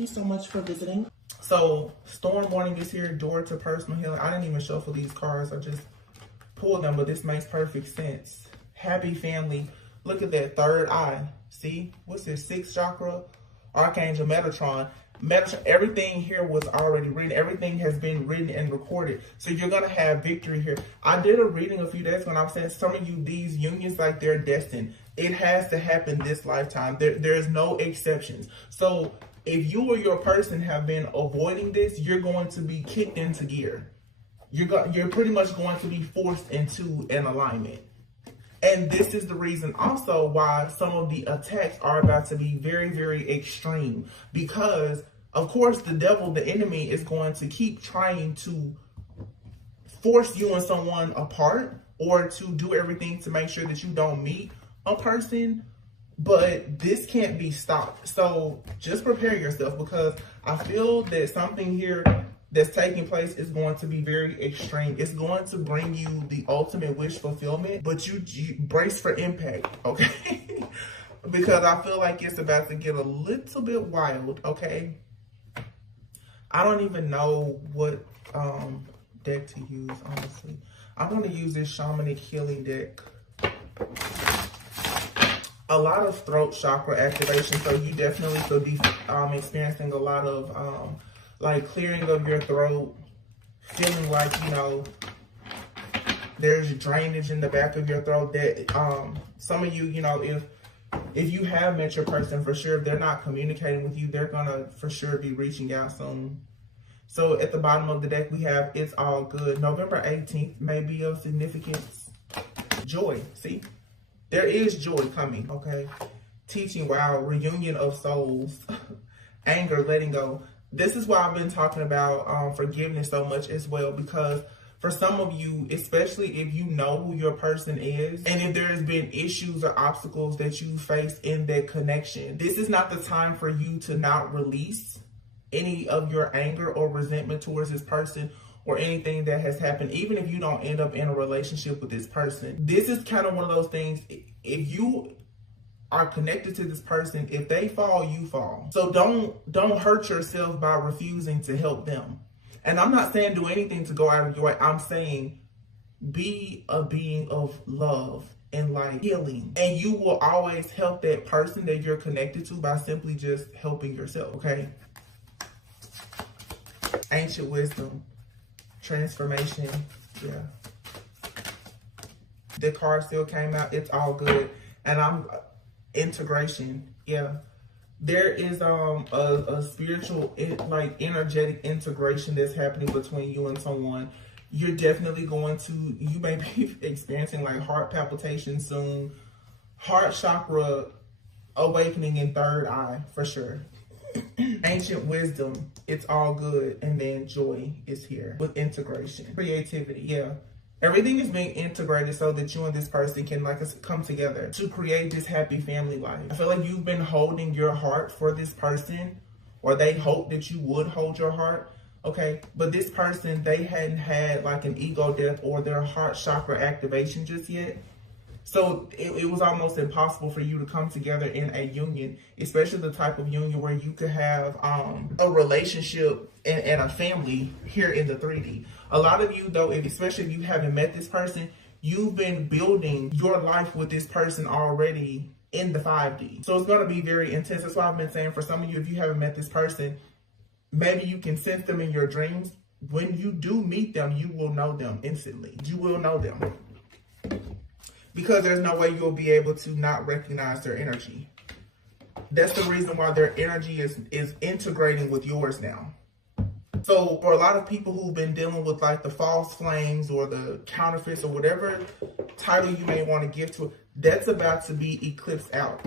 you so much for visiting. So, storm warning is here, door to personal healing. I didn't even shuffle these cards. I just pulled them, but this makes perfect sense. Happy family. Look at that third eye. See? What's this? Sixth chakra? Archangel Metatron. Everything here was already written. Everything has been written and recorded. So you're going to have victory here. I did a reading a few days ago, and I was saying some of you, these unions, like they're destined. It has to happen this lifetime. There's no exceptions. So if you or your person have been avoiding this, you're going to be kicked into gear. You're pretty much going to be forced into an alignment. And this is the reason also why some of the attacks are about to be very, very extreme. Because, of course, the devil, the enemy, is going to keep trying to force you and someone apart or to do everything to make sure that you don't meet a person. But this can't be stopped. So just prepare yourself, because I feel that something here that's taking place is going to be very extreme. It's going to bring you the ultimate wish fulfillment, but you brace for impact, okay? Because I feel like it's about to get a little bit wild, okay? I don't even know what deck to use, honestly. I'm going to use this shamanic healing deck. A lot of throat chakra activation, so you definitely could be experiencing a lot of like clearing of your throat, feeling like, you know, there's drainage in the back of your throat. That some of you, you know, if you have met your person, for sure, if they're not communicating with you, they're gonna for sure be reaching out soon. So at the bottom of the deck, we have it's all good. November 18th may be of significance. Joy, see? There is joy coming, okay? Teaching, wow, reunion of souls. Anger, letting go. This is why I've been talking about forgiveness so much as well, because for some of you, especially if you know who your person is, and if there's been issues or obstacles that you face in that connection, this is not the time for you to not release any of your anger or resentment towards this person or anything that has happened, even if you don't end up in a relationship with this person. This is kind of one of those things, if you are connected to this person, if they fall, you fall. So don't hurt yourself by refusing to help them. And I'm not saying do anything to go out of your way. I'm saying be a being of love and like healing. And you will always help that person that you're connected to by simply just helping yourself, okay? Ancient wisdom, transformation, yeah. The card still came out, it's all good. And integration, yeah. There is a spiritual, like energetic integration that's happening between you and someone. You're definitely you may be experiencing like heart palpitations soon. Heart chakra awakening in third eye, for sure. Ancient wisdom, it's all good. And then joy is here with integration. Creativity, yeah. Everything is being integrated so that you and this person can like come together to create this happy family life. I feel like you've been holding your heart for this person, or they hope that you would hold your heart, okay? But this person, they hadn't had like an ego death or their heart chakra activation just yet. So it was almost impossible for you to come together in a union, especially the type of union where you could have a relationship and a family here in the 3D. A lot of you, though, especially if you haven't met this person, you've been building your life with this person already in the 5D. So it's going to be very intense. That's why I've been saying for some of you, if you haven't met this person, maybe you can sense them in your dreams. When you do meet them, you will know them instantly. You will know them. Because there's no way you'll be able to not recognize their energy. That's the reason why their energy is integrating with yours now. So for a lot of people who've been dealing with like the false flames or the counterfeits or whatever title you may want to give to it, that's about to be eclipsed out.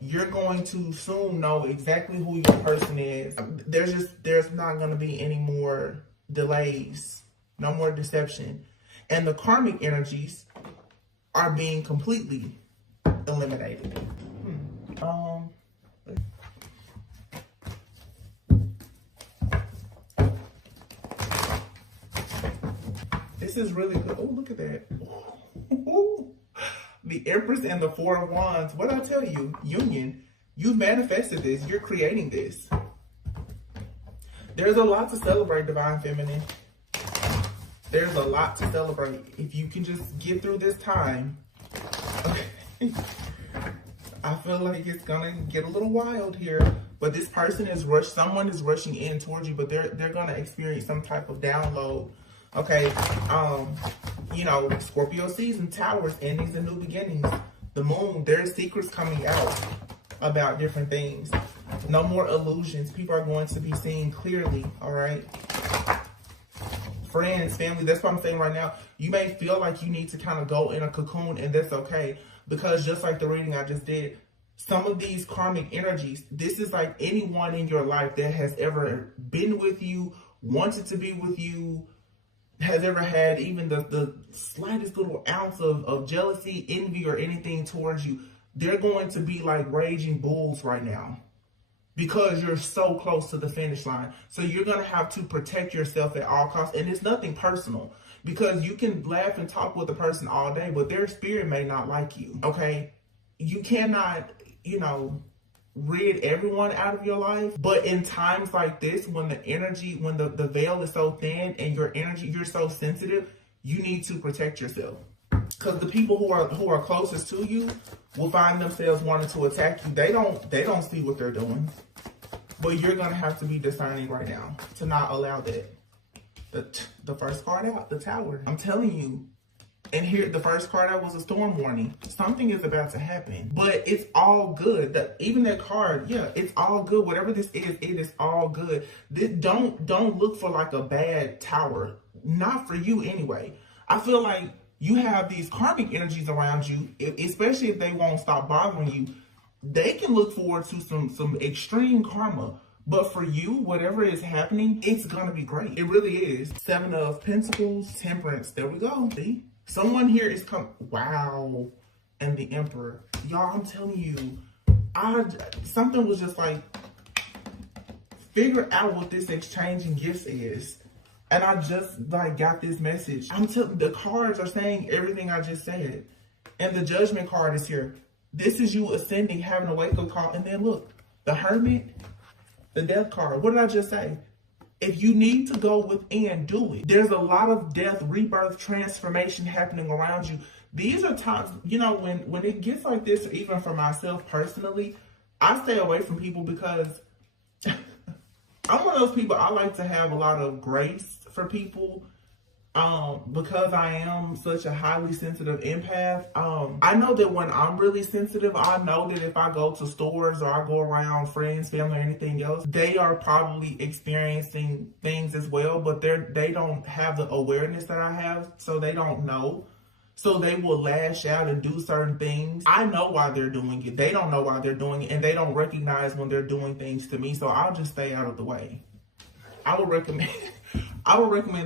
You're going to soon know exactly who your person is. There's not going to be any more delays, no more deception. And the karmic energies are being completely eliminated. This is really good. Oh, look at that. The Empress and the Four of Wands. What did I tell you? Union. You manifested this. You're creating this. There's a lot to celebrate, Divine Feminine. There's a lot to celebrate. If you can just get through this time, okay. I feel like it's gonna get a little wild here. But this person is someone is rushing in towards you, but they're gonna experience some type of download. Okay, you know, Scorpio season, towers, endings and new beginnings. The moon, there's secrets coming out about different things. No more illusions. People are going to be seeing clearly, all right? Friends, family, that's what I'm saying right now. You may feel like you need to kind of go in a cocoon, and that's okay. Because just like the reading I just did, some of these karmic energies, this is like anyone in your life that has ever been with you, wanted to be with you, has ever had even the slightest little ounce of jealousy, envy, or anything towards you. They're going to be like raging bulls right now because you're so close to the finish line. So you're going to have to protect yourself at all costs. And it's nothing personal, because you can laugh and talk with a person all day, but their spirit may not like you, okay? You cannot, you know, rid everyone out of your life. But in times like this, when the energy, when the veil is so thin and your energy, you're so sensitive, you need to protect yourself. Because the people who are closest to you will find themselves wanting to attack you. They don't see what they're doing. But you're gonna have to be discerning right now to not allow that. The first card out, the Tower. I'm telling you. And here, the first card out was a storm warning. Something is about to happen, but it's all good. Even that card, yeah, it's all good. Whatever this is, it is all good. Don't look for like a bad tower. Not for you anyway. I feel like you have these karmic energies around you, especially if they won't stop bothering you. They can look forward to some extreme karma. But for you, whatever is happening, it's gonna be great. It really is. 7 of Pentacles, Temperance. There we go. See? Someone here is wow. And the Emperor. Y'all, I'm telling you, something was just like, figure out what this exchanging gifts is. And I just like got this message. The cards are saying everything I just said. And the Judgment card is here. This is you ascending, having a wake-up call. And then look, the Hermit, the Death card. What did I just say? If you need to go within, do it. There's a lot of death, rebirth, transformation happening around you. These are times, you know, when it gets like this, or even for myself personally, I stay away from people because I'm one of those people, I like to have a lot of grace for people. Because I am such a highly sensitive empath, I know that when I'm really sensitive, I know that if I go to stores or I go around friends, family, or anything else, they are probably experiencing things as well, but they don't have the awareness that I have, so they don't know. So they will lash out and do certain things. I know why they're doing it. They don't know why they're doing it, and they don't recognize when they're doing things to me, so I'll just stay out of the way. I would recommend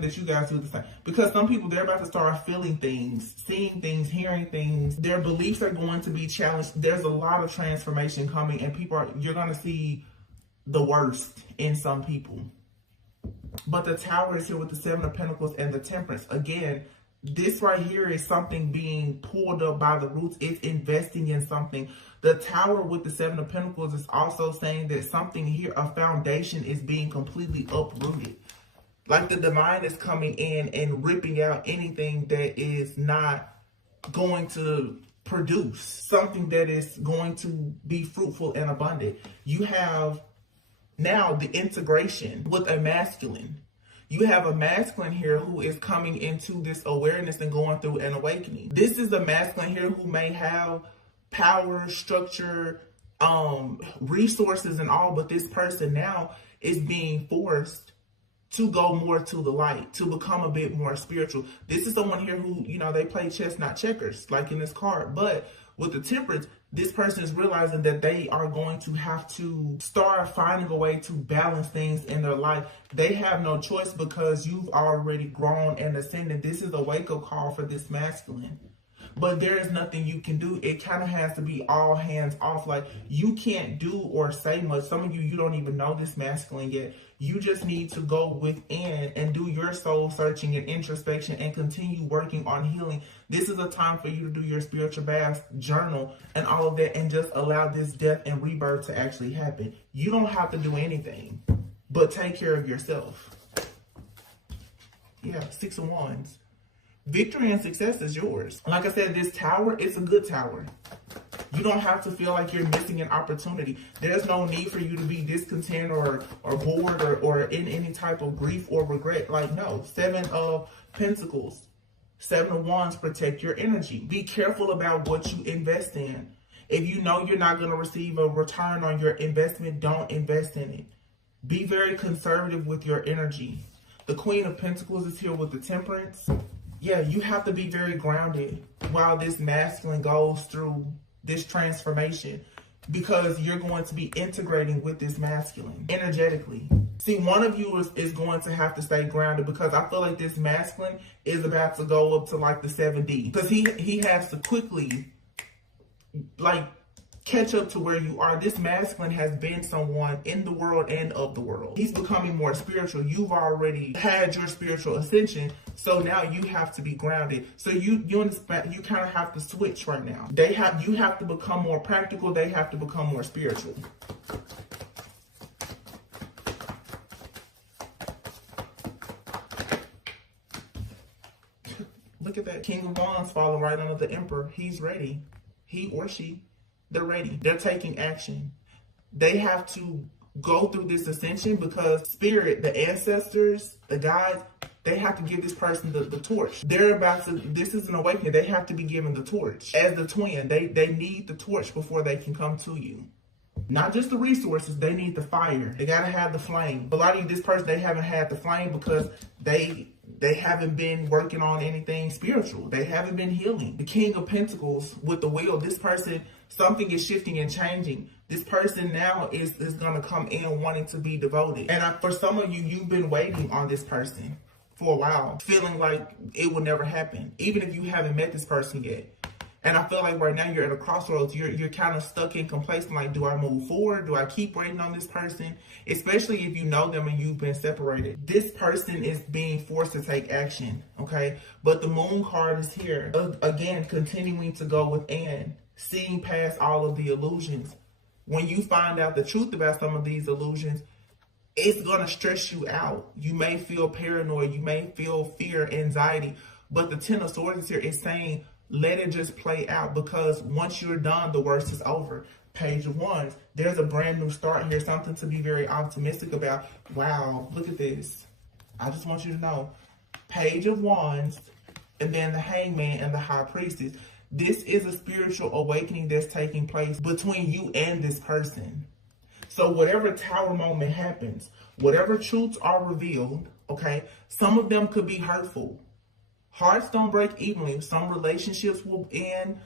that you guys do the same, because some people, they're about to start feeling things, seeing things, hearing things. Their beliefs are going to be challenged. There's a lot of transformation coming, and you're going to see the worst in some people. But the Tower is here with the 7 of Pentacles and the Temperance. Again, this right here is something being pulled up by the roots. It's investing in something. The Tower with the 7 of Pentacles is also saying that something here, a foundation, is being completely uprooted. Like the divine is coming in and ripping out anything that is not going to produce something that is going to be fruitful and abundant. You have now the integration with a masculine. You have a masculine here who is coming into this awareness and going through an awakening. This is a masculine here who may have power, structure, resources and all, but this person now is being forced to go more to the light, to become a bit more spiritual. This is someone here who, you know, they play chess, not checkers, like in this card. But with the Temperance, this person is realizing that they are going to have to start finding a way to balance things in their life. They have no choice because you've already grown and ascended. This is a wake-up call for this masculine. But there is nothing you can do. It kind of has to be all hands off. Like, you can't do or say much. Some of you don't even know this masculine yet. You just need to go within and do your soul searching and introspection and continue working on healing. This is a time for you to do your spiritual baths, journal, and all of that, and just allow this death and rebirth to actually happen. You don't have to do anything. but take care of yourself. Yeah, 6 of Wands. Victory and success is yours. Like I said, this tower, it's a good tower. You don't have to feel like you're missing an opportunity. There's no need for you to be discontent or bored or in any type of grief or regret. Like, no. 7 of Pentacles. 7 of Wands, protect your energy. Be careful about what you invest in. If you know you're not going to receive a return on your investment, don't invest in it. Be very conservative with your energy. The Queen of Pentacles is here with the Temperance. Yeah, you have to be very grounded while this masculine goes through this transformation, because you're going to be integrating with this masculine energetically. See, one of you is going to have to stay grounded, because I feel like this masculine is about to go up to like the 7D, because he has to quickly like catch up to where you are. This masculine has been someone in the world and of the world. He's becoming more spiritual. You've already had your spiritual ascension, so now you have to be grounded. So you kind of have to switch right now. You have to become more practical. They have to become more spiritual. Look at that. King of Wands falling right under the Emperor. He's ready. He or she, they're ready. They're taking action. They have to go through this ascension, because spirit, the ancestors, the guides, they have to give this person the torch. They're about to, this is an awakening. They have to be given the torch. As the twin, they need the torch before they can come to you. Not just the resources, they need the fire. They gotta have the flame. A lot of you, this person, they haven't had the flame because they haven't been working on anything spiritual. They haven't been healing. The King of Pentacles with the wheel, this person, something is shifting and changing. This person now is going to come in wanting to be devoted. And for some of you, you've been waiting on this person for a while, feeling like it will never happen, even if you haven't met this person yet. And I feel like right now you're at a crossroads. You're kind of stuck in complacent. Like, do I move forward? Do I keep waiting on this person? Especially if you know them and you've been separated. This person is being forced to take action, okay? But the Moon card is here. Again, continuing to go within, seeing past all of the illusions. When you find out the truth about some of these illusions, it's going to stress you out. You may feel paranoid. You may feel fear, anxiety. But the Ten of Swords is here. It's saying, let it just play out, because once you're done, the worst is over. Page of Wands. There's a brand new start here, something to be very optimistic about. Wow, look at this. I just want you to know. Page of Wands, and then the Hangman and the High Priestess. This is a spiritual awakening that's taking place between you and this person. So whatever tower moment happens, whatever truths are revealed, okay, some of them could be hurtful. Hearts don't break evenly. Some relationships will end.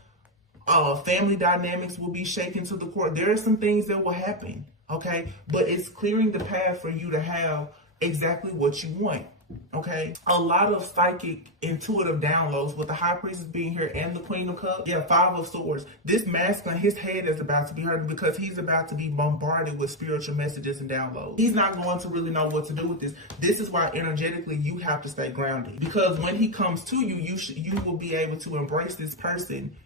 Family dynamics will be shaken to the core. There are some things that will happen, okay? But it's clearing the path for you to have exactly what you want, okay? A lot of psychic, intuitive downloads with the High Priestess being here and the Queen of Cups. Yeah, 5 of Swords. This masculine, his head is about to be hurt because he's about to be bombarded with spiritual messages and downloads. He's not going to really know what to do with this. This is why energetically you have to stay grounded, because when he comes to you, you will be able to embrace this person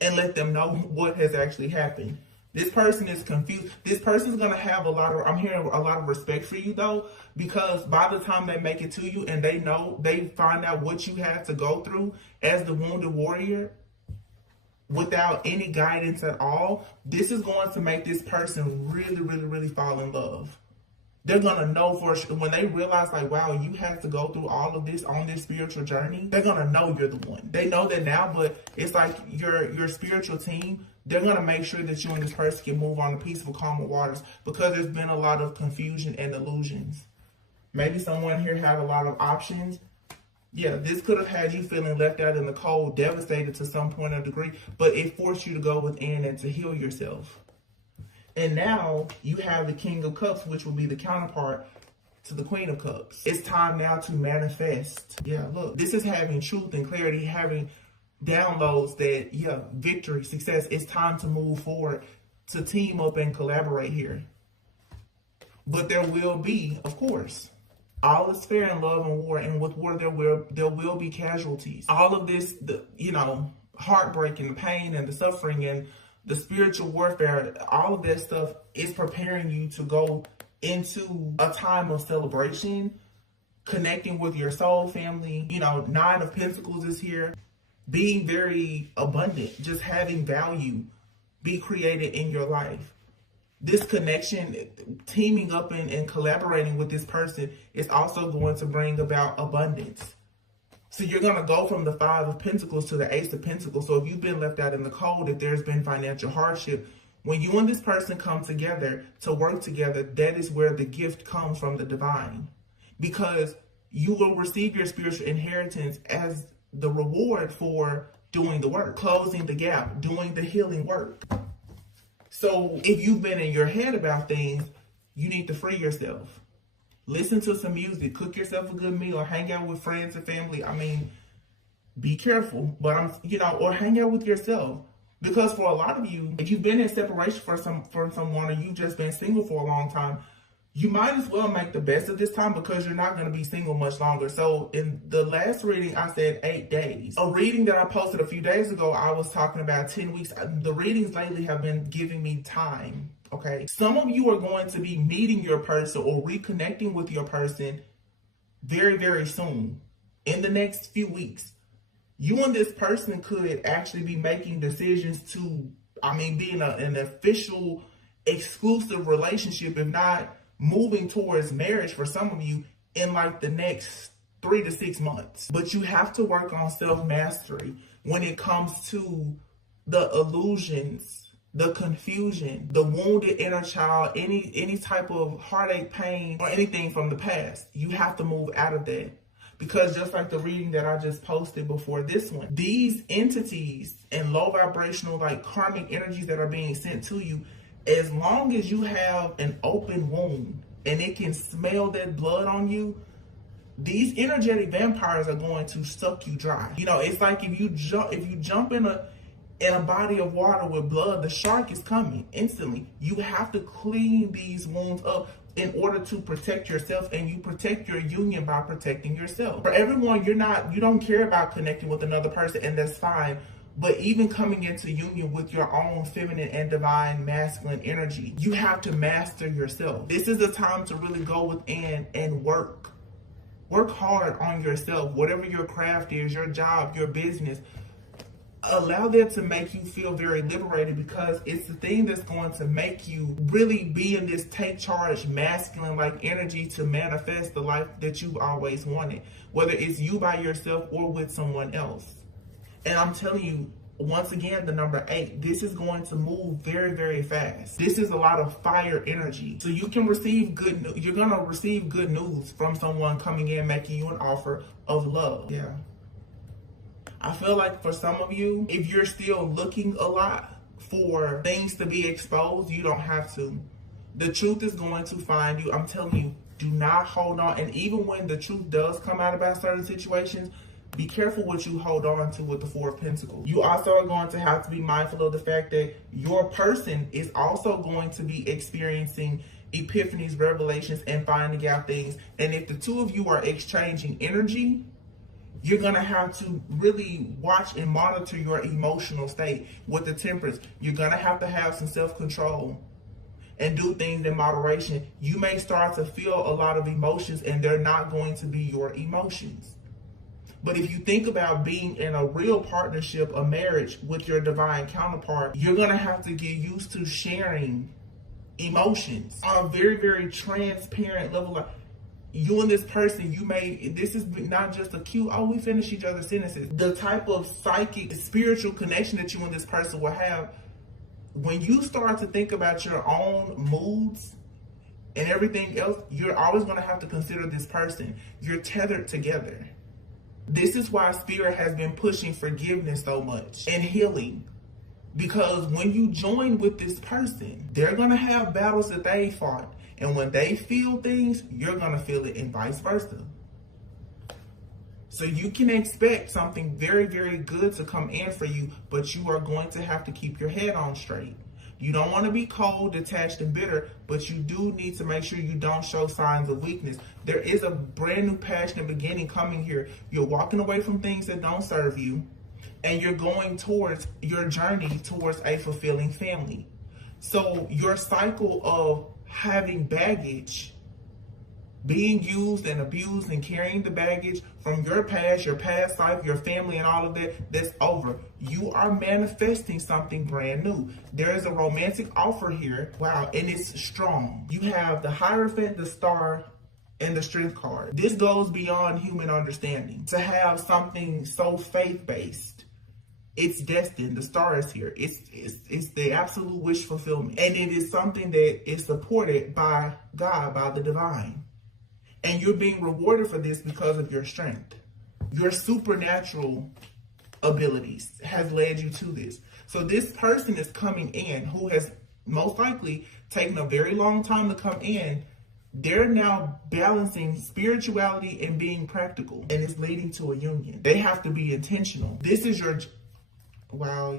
and let them know what has actually happened. This person is confused. This person is going to have I'm hearing a lot of respect for you though, because by the time they make it to you and they find out what you had to go through as the wounded warrior without any guidance at all, this is going to make this person really, really, really fall in love. They're going to know for sure, when they realize like, wow, you had to go through all of this on this spiritual journey, they're going to know you're the one. They know that now, but it's like your spiritual team, they're going to make sure that you and this person can move on to peaceful, calmer waters, because there's been a lot of confusion and illusions. Maybe someone here had a lot of options. Yeah, this could have had you feeling left out in the cold, devastated to some point or degree, but it forced you to go within and to heal yourself. And now you have the King of Cups, which will be the counterpart to the Queen of Cups. It's time now to manifest. Yeah, look, this is having truth and clarity, having downloads that, yeah, victory, success. It's time to move forward, to team up and collaborate here. But there will be, of course, all is fair in love and war, and with war there will be casualties. All of this, heartbreak and the pain and the suffering and the spiritual warfare, all of that stuff is preparing you to go into a time of celebration, connecting with your soul family. You know, Nine of Pentacles is here. Being very abundant, just having value be created in your life. This connection, teaming up and collaborating with this person is also going to bring about abundance. So you're going to go from the Five of Pentacles to the Ace of Pentacles. So if you've been left out in the cold, if there's been financial hardship, when you and this person come together to work together, that is where the gift comes from the divine. Because you will receive your spiritual inheritance as the reward for doing the work, closing the gap, doing the healing work. So if you've been in your head about things, you need to free yourself. Listen to some music, cook yourself a good meal, or hang out with friends and family. I mean, be careful, but or hang out with yourself. Because for a lot of you, if you've been in separation from someone, or you've just been single for a long time, you might as well make the best of this time, because you're not going to be single much longer. So in the last reading, I said 8 days. A reading that I posted a few days ago, I was talking about 10 weeks. The readings lately have been giving me time, okay? Some of you are going to be meeting your person or reconnecting with your person very, very soon, in the next few weeks. You and this person could actually be making decisions to, be in an official, exclusive relationship, if not moving towards marriage for some of you in like the next 3 to 6 months. But you have to work on self-mastery when it comes to the illusions, the confusion, the wounded inner child, any type of heartache, pain, or anything from the past. You have to move out of that. Because just like the reading that I just posted before this one, these entities and low vibrational, like karmic energies that are being sent to you, as long as you have an open wound and it can smell that blood on you, these energetic vampires are going to suck you dry. You know, it's like if you jump in a body of water with blood, the shark is coming instantly. You have to clean these wounds up in order to protect yourself, and you protect your union by protecting yourself. For everyone, you don't care about connecting with another person, and that's fine. But even coming into union with your own feminine and divine masculine energy, you have to master yourself. This is the time to really go within and work. Work hard on yourself, whatever your craft is, your job, your business. Allow that to make you feel very liberated, because it's the thing that's going to make you really be in this take charge, masculine-like energy to manifest the life that you've always wanted, whether it's you by yourself or with someone else. And I'm telling you, once again, the number 8, this is going to move very, very fast. This is a lot of fire energy. So you can receive good news. You're going to receive good news from someone coming in, making you an offer of love. Yeah. I feel like for some of you, if you're still looking a lot for things to be exposed, you don't have to. The truth is going to find you. I'm telling you, do not hold on. And even when the truth does come out about certain situations, be careful what you hold on to with the Four of Pentacles. You also are going to have to be mindful of the fact that your person is also going to be experiencing epiphanies, revelations, and finding out things. And if the two of you are exchanging energy, you're going to have to really watch and monitor your emotional state with the Temperance. You're going to have some self-control and do things in moderation. You may start to feel a lot of emotions, and they're not going to be your emotions. But if you think about being in a real partnership, a marriage with your divine counterpart, you're going to have to get used to sharing emotions on a very, very transparent level. Like you and this person, this is not just a cute, oh, we finish each other's sentences. The type of psychic, spiritual connection that you and this person will have, when you start to think about your own moods and everything else, you're always going to have to consider this person. You're tethered together. This is why Spirit has been pushing forgiveness so much and healing. Because when you join with this person, they're going to have battles that they fought. And when they feel things, you're going to feel it, and vice versa. So you can expect something very, very good to come in for you, but you are going to have to keep your head on straight. You don't want to be cold, detached, and bitter, but you do need to make sure you don't show signs of weakness. There is a brand new passionate beginning coming here. You're walking away from things that don't serve you, and you're going towards your journey towards a fulfilling family. So your cycle of having baggage, being used and abused and carrying the baggage from your past life, your family, and all of that, that's over. You are manifesting something brand new. There is a romantic offer here. Wow, and it's strong. You have the Hierophant, the Star, and the Strength card. This goes beyond human understanding. To have something so faith-based, it's destined. The Star is here. It's the absolute wish fulfillment. And it is something that is supported by God, by the divine. And you're being rewarded for this because of your strength. Your supernatural abilities has led you to this. So this person is coming in who has most likely taken a very long time to come in. They're now balancing spirituality and being practical, and it's leading to a union. They have to be intentional. This is your, wow,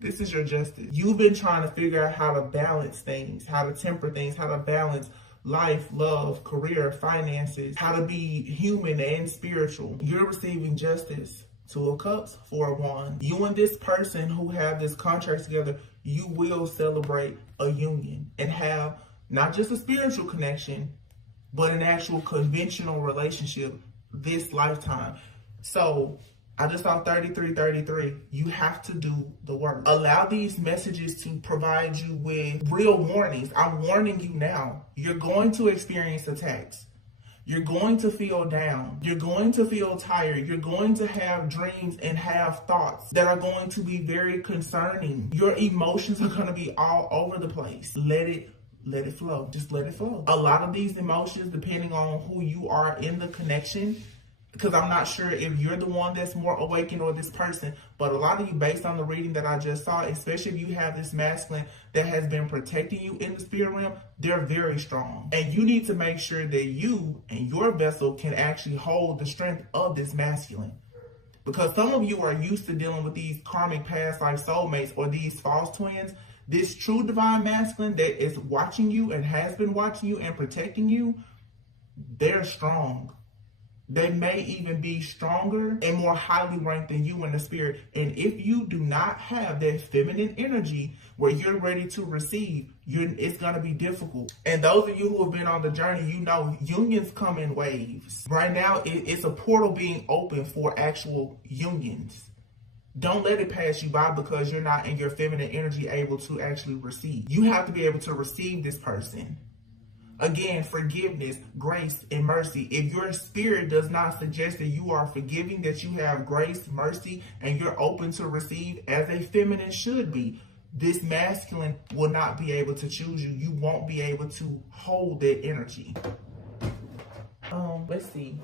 this is your justice. You've been trying to figure out how to balance things, how to temper things, how to balance life, love, career, finances, how to be human and spiritual. You're receiving justice. 2 of Cups, 4 of Wands. You and this person who have this contract together, you will celebrate a union and have not just a spiritual connection, but an actual conventional relationship this lifetime. So I just saw 3333. You have to do the work. Allow these messages to provide you with real warnings. I'm warning you now. You're going to experience attacks. You're going to feel down. You're going to feel tired. You're going to have dreams and have thoughts that are going to be very concerning. Your emotions are going to be all over the place. Let it flow. Just let it flow. A lot of these emotions, depending on who you are in the connection, because I'm not sure if you're the one that's more awakened or this person, but a lot of you, based on the reading that I just saw, especially if you have this masculine that has been protecting you in the spirit realm, they're very strong. And you need to make sure that you and your vessel can actually hold the strength of this masculine. Because some of you are used to dealing with these karmic past life soulmates or these false twins. This true divine masculine that is watching you and has been watching you and protecting you, they're strong. They may even be stronger and more highly ranked than you in the spirit. And if you do not have that feminine energy where you're ready to receive, it's going to be difficult. And those of you who have been on the journey, you know unions come in waves. Right now, it's a portal being open for actual unions. Don't let it pass you by because you're not in your feminine energy able to actually receive. You have to be able to receive this person. Again, forgiveness, grace, and mercy. If your spirit does not suggest that you are forgiving, that you have grace, mercy, and you're open to receive as a feminine should be, this masculine will not be able to choose you. You won't be able to hold that energy. Let's see.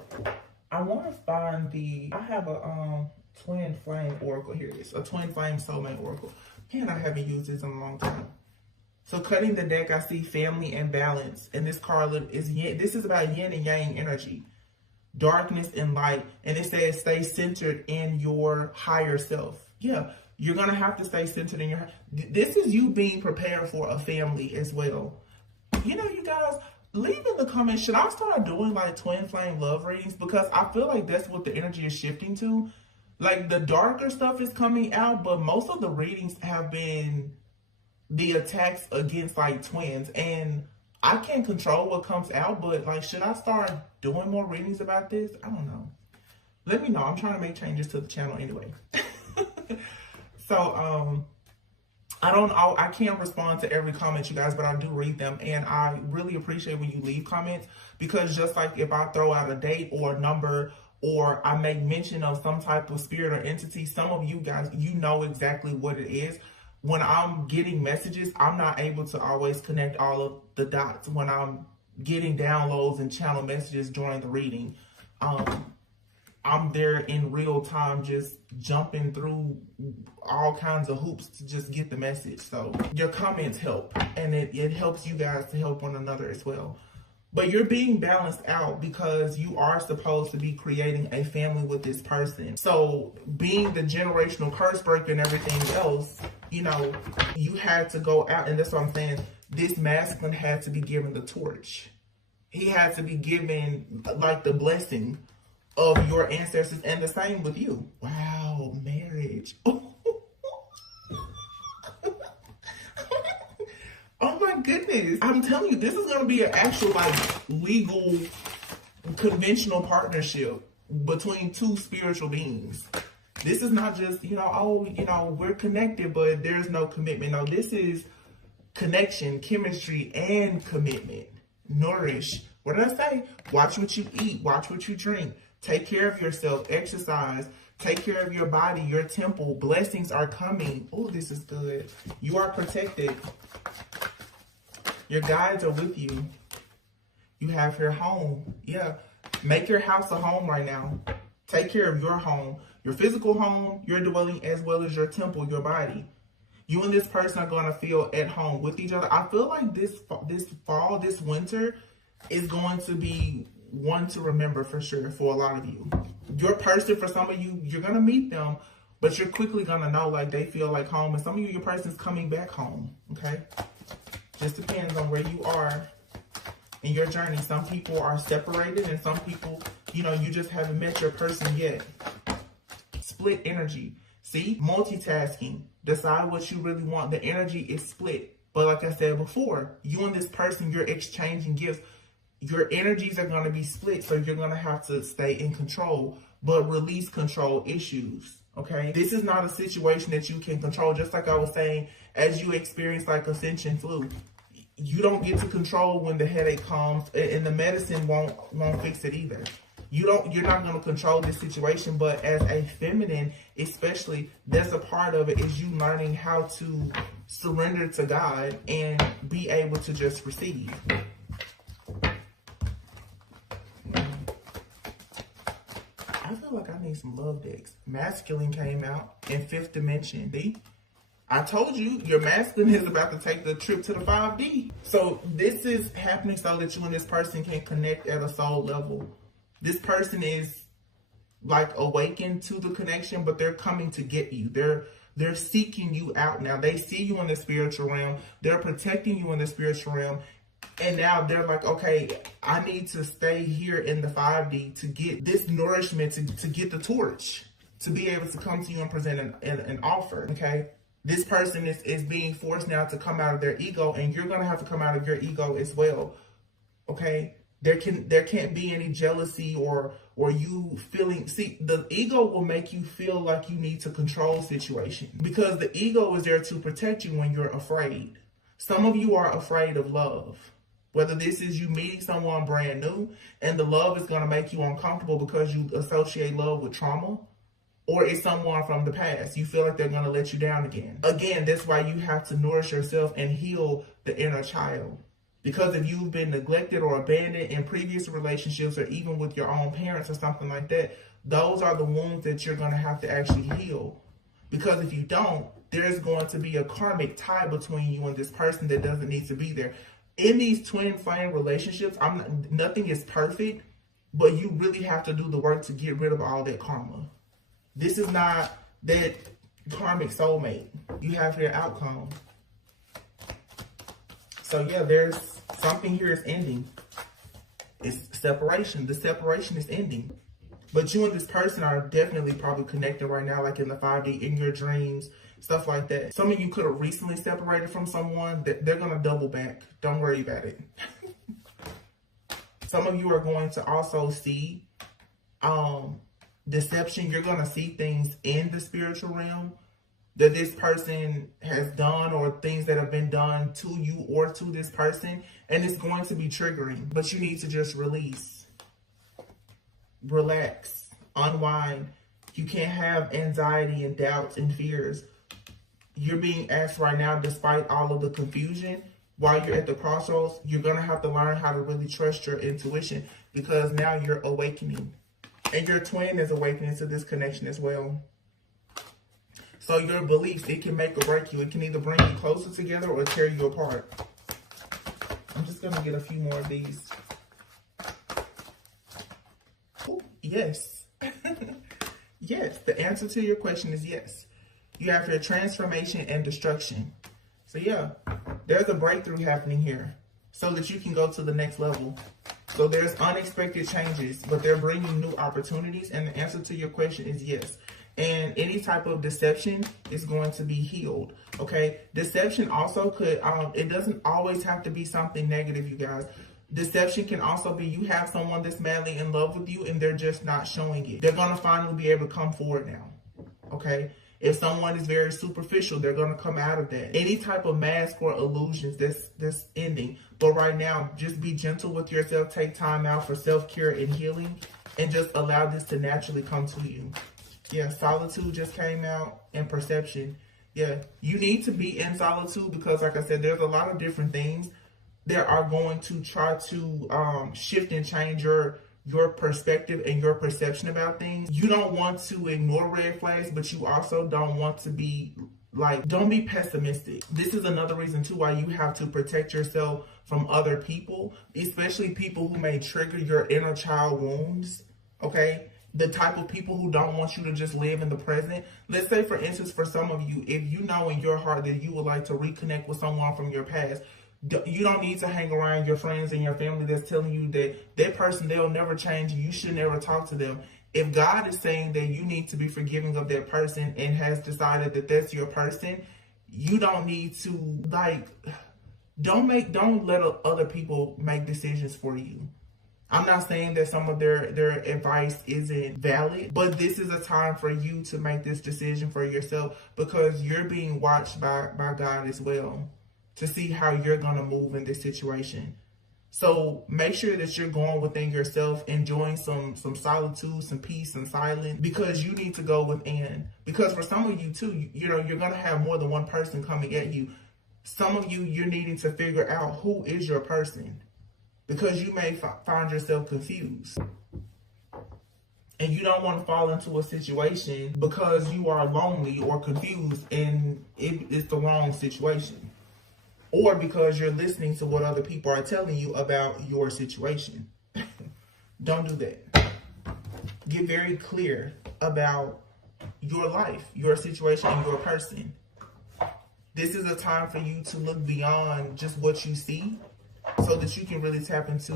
I want to find I have a twin flame oracle. Here it is. A twin flame soulmate oracle. Man, I haven't used this in a long time. So cutting the deck, I see family and balance. And this card is yin. This is about yin and yang energy. Darkness and light. And it says stay centered in your higher self. Yeah, you're going to have to stay centered in your... This is you being prepared for a family as well. You know, you guys, leave in the comments, should I start doing like twin flame love readings? Because I feel like that's what the energy is shifting to. Like the darker stuff is coming out, but most of the readings have been the attacks against like twins, and I can't control what comes out, but like, should I start doing more readings about this? I don't know. Let me know. I'm trying to make changes to the channel anyway. So I can't respond to every comment, you guys, but I do read them, and I really appreciate when you leave comments, because just like if I throw out a date or a number, or I make mention of some type of spirit or entity, some of you guys, you know exactly what it is. When I'm getting messages, I'm not able to always connect all of the dots when I'm getting downloads and channel messages during the reading. I'm there in real time, just jumping through all kinds of hoops to just get the message. So your comments help, and it helps you guys to help one another as well. But you're being balanced out because you are supposed to be creating a family with this person. So being the generational curse breaker and everything else, you know, you had to go out, and that's what I'm saying. This masculine had to be given the torch. He had to be given like the blessing of your ancestors, and the same with you. Wow, marriage. Oh my goodness. I'm telling you, this is going to be an actual, like, legal, conventional partnership between two spiritual beings. This is not just, you know, oh, you know, we're connected, but there's no commitment. No, this is connection, chemistry, and commitment. Nourish. What did I say? Watch what you eat. Watch what you drink. Take care of yourself. Exercise. Take care of your body, your temple. Blessings are coming. Oh, this is good. You are protected. Your guides are with you. You have your home. Yeah. Make your house a home right now. Take care of your home. Your physical home, your dwelling, as well as your temple, your body. You and this person are going to feel at home with each other. I feel like this fall, this winter is going to be one to remember for sure for a lot of you. Your person, for some of you, you're going to meet them, but you're quickly going to know like they feel like home. And some of you, your person's coming back home, okay? Just depends on where you are in your journey. Some people are separated and some people, you know, you just haven't met your person yet. Split energy. See, multitasking. Decide what you really want. The energy is split. But like I said before, you and this person, you're exchanging gifts. Your energies are going to be split, so you're going to have to stay in control, but release control issues, okay? This is not a situation that you can control. Just like I was saying, as you experience like ascension flu, you don't get to control when the headache comes, and the medicine won't fix it either. You're not going to control this situation, but as a feminine, especially, that's a part of it is you learning how to surrender to God and be able to just receive. I feel like I need some love decks. Masculine came out in 5th dimension. See? I told you, your masculine is about to take the trip to the 5D. So this is happening so that you and this person can connect at a soul level. This person is like awakened to the connection, but they're coming to get you. They're seeking you out now. They see you in the spiritual realm. They're protecting you in the spiritual realm. And now they're like, okay, I need to stay here in the 5D to get this nourishment, to get the torch, to be able to come to you and present an offer, okay? This person is being forced now to come out of their ego, and you're going to have to come out of your ego as well, okay? There can't be any jealousy or you feeling, see, the ego will make you feel like you need to control situation because the ego is there to protect you when you're afraid. Some of you are afraid of love. Whether this is you meeting someone brand new and the love is going to make you uncomfortable because you associate love with trauma, or it's someone from the past. You feel like they're going to let you down again. Again, that's why you have to nourish yourself and heal the inner child. Because if you've been neglected or abandoned in previous relationships or even with your own parents or something like that, those are the wounds that you're going to have to actually heal. Because if you don't, there's going to be a karmic tie between you and this person that doesn't need to be there. In these twin flame relationships, nothing is perfect, but you really have to do the work to get rid of all that karma. This is not that karmic soulmate. You have your outcome. So yeah, there's something here is ending. It's separation. The separation is ending. But you and this person are definitely probably connected right now, like in the 5D, in your dreams, stuff like that. Some of you could have recently separated from someone. They're going to double back. Don't worry about it. Some of you are going to also see deception. You're going to see things in the spiritual realm that this person has done or things that have been done to you or to this person. And it's going to be triggering. But you need to just release. Relax. Unwind. You can't have anxiety and doubts and fears. You're being asked right now, despite all of the confusion, while you're at the crossroads, you're going to have to learn how to really trust your intuition because now you're awakening. And your twin is awakening to this connection as well. So your beliefs, it can make or break you. It can either bring you closer together or tear you apart. I'm just going to get a few more of these. Ooh, yes. Yes, the answer to your question is yes. You have your transformation and destruction. So yeah, there's a breakthrough happening here so that you can go to the next level. So there's unexpected changes, but they're bringing new opportunities. And the answer to your question is yes. And any type of deception is going to be healed. Okay. Deception also could, it doesn't always have to be something negative, you guys. Deception can also be you have someone that's madly in love with you and they're just not showing it. They're going to finally be able to come forward now. Okay. If someone is very superficial, they're going to come out of that. Any type of mask or illusions that's ending. But right now, just be gentle with yourself. Take time out for self-care and healing. And just allow this to naturally come to you. Yeah, solitude just came out, and perception. Yeah, you need to be in solitude because, like I said, there's a lot of different things that are going to try to shift and change your perspective and your perception about things. You don't want to ignore red flags, but you also don't want to be don't be pessimistic. This is another reason too why you have to protect yourself from other people, especially people who may trigger your inner child wounds. Okay. The type of people who don't want you to just live in the present. Let's say, for instance, for some of you, if you know in your heart that you would like to reconnect with someone from your past, you don't need to hang around your friends and your family that's telling you that that person, they'll never change and you should never talk to them. If God is saying that you need to be forgiving of that person and has decided that that's your person, you don't need to don't let other people make decisions for you. I'm not saying that some of their advice isn't valid, but this is a time for you to make this decision for yourself because you're being watched by God as well to see how you're going to move in this situation. So make sure that you're going within yourself, enjoying some solitude, some peace and silence, because you need to go within. Because for some of you too, you're going to have more than one person coming at you. Some of you, you're needing to figure out who is your person, because you may find yourself confused. And you don't want to fall into a situation because you are lonely or confused and it's the wrong situation. Or because you're listening to what other people are telling you about your situation. Don't do that. Get very clear about your life, your situation, and your person. This is a time for you to look beyond just what you see so that you can really tap into,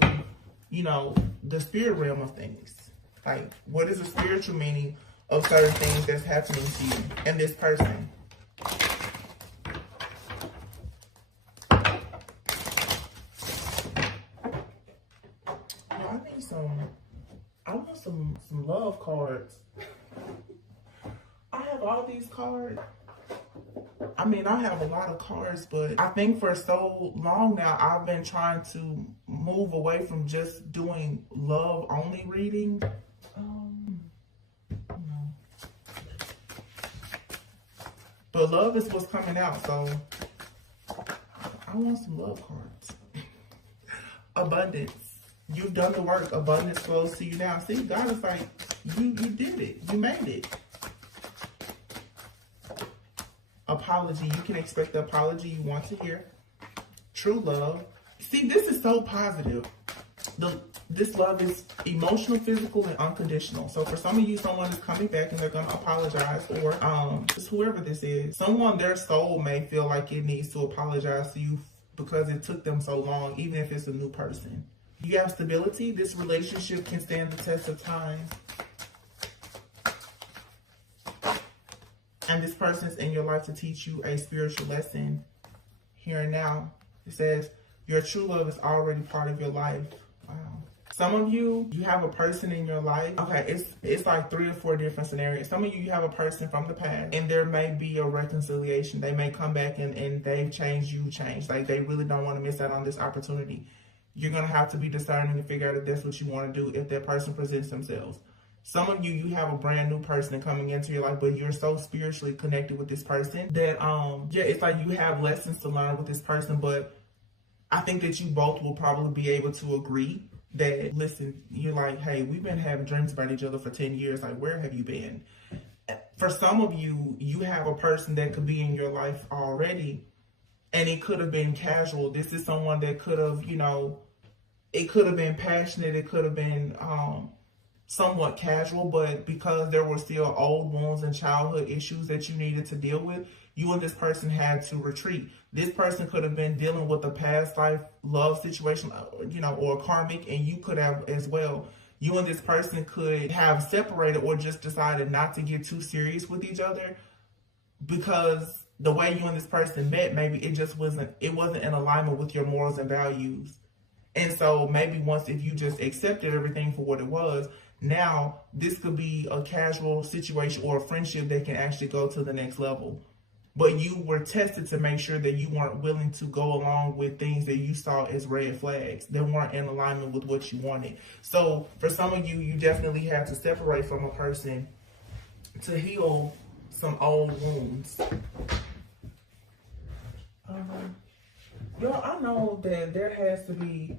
the spirit realm of things. Like, what is the spiritual meaning of certain things that's happening to you and this person? I want some love cards. I have all these cards. I mean, I have a lot of cards, but I think for so long now, I've been trying to move away from just doing love only reading. But love is what's coming out, so I want some love cards. Abundance. You've done the work. Abundance flows to you now. See, God is like, you did it. You made it. Apology. You can expect the apology you want to hear. True love. See, this is so positive. This love is emotional, physical, and unconditional. So for some of you, someone is coming back and they're going to apologize, or just whoever this is. Someone, their soul may feel like it needs to apologize to you because it took them so long, even if it's a new person. You have stability. This relationship can stand the test of time. And this person's in your life to teach you a spiritual lesson here and now. It says, your true love is already part of your life. Wow. Some of you have a person in your life. Okay, it's like 3 or 4 different scenarios. Some of you have a person from the past, and there may be a reconciliation. They may come back and they've changed, you changed. Like, they really don't want to miss out on this opportunity. You're going to have to be discerning and figure out if that's what you want to do if that person presents themselves. Some of you have a brand new person coming into your life, but you're so spiritually connected with this person that, it's like you have lessons to learn with this person, but I think that you both will probably be able to agree that, listen, you're like, hey, we've been having dreams about each other for 10 years. Like, where have you been? For some of you, you have a person that could be in your life already, and it could have been casual. This is someone that could have, it could have been passionate. It could have been somewhat casual, but because there were still old wounds and childhood issues that you needed to deal with, you and this person had to retreat. This person could have been dealing with a past life love situation, or karmic, and you could have as well. you and this person could have separated or just decided not to get too serious with each other because the way you and this person met, maybe it wasn't in alignment with your morals and values. And so maybe once, if you just accepted everything for what it was, now this could be a casual situation or a friendship that can actually go to the next level. But you were tested to make sure that you weren't willing to go along with things that you saw as red flags that weren't in alignment with what you wanted. So for some of you, you definitely have to separate from a person to heal some old wounds. Y'all, I know that there has to be,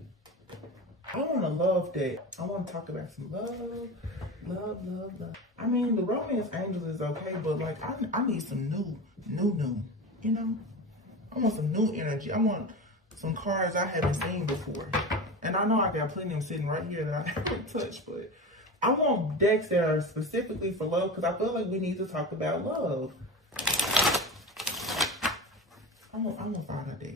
I want to love that. I want to talk about some love. I mean, the romance angels is okay, but like, I need some new, you know? I want some new energy. I want some cards I haven't seen before. And I know I got plenty of them sitting right here that I haven't touched, but I want decks that are specifically for love because I feel like we need to talk about love. I'm gonna find a deck.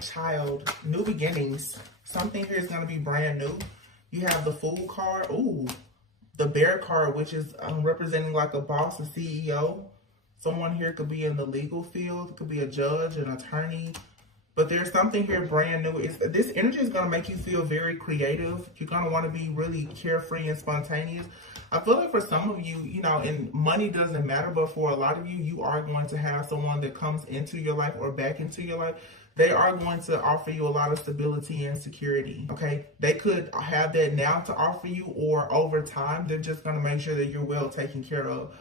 Child, new beginnings. Something here is going to be brand new. You have the Fool card. Ooh, the Bear card, which is representing like a boss, a CEO. Someone here could be in the legal field. It could be a judge, an attorney. But there's something here brand new. This energy is going to make you feel very creative. You're going to want to be really carefree and spontaneous. I feel like for some of you, you know, and money doesn't matter, but for a lot of you, you are going to have someone that comes into your life or back into your life. They are going to offer you a lot of stability and security, okay? They could have that now to offer you, or over time, they're just going to make sure that you're well taken care of.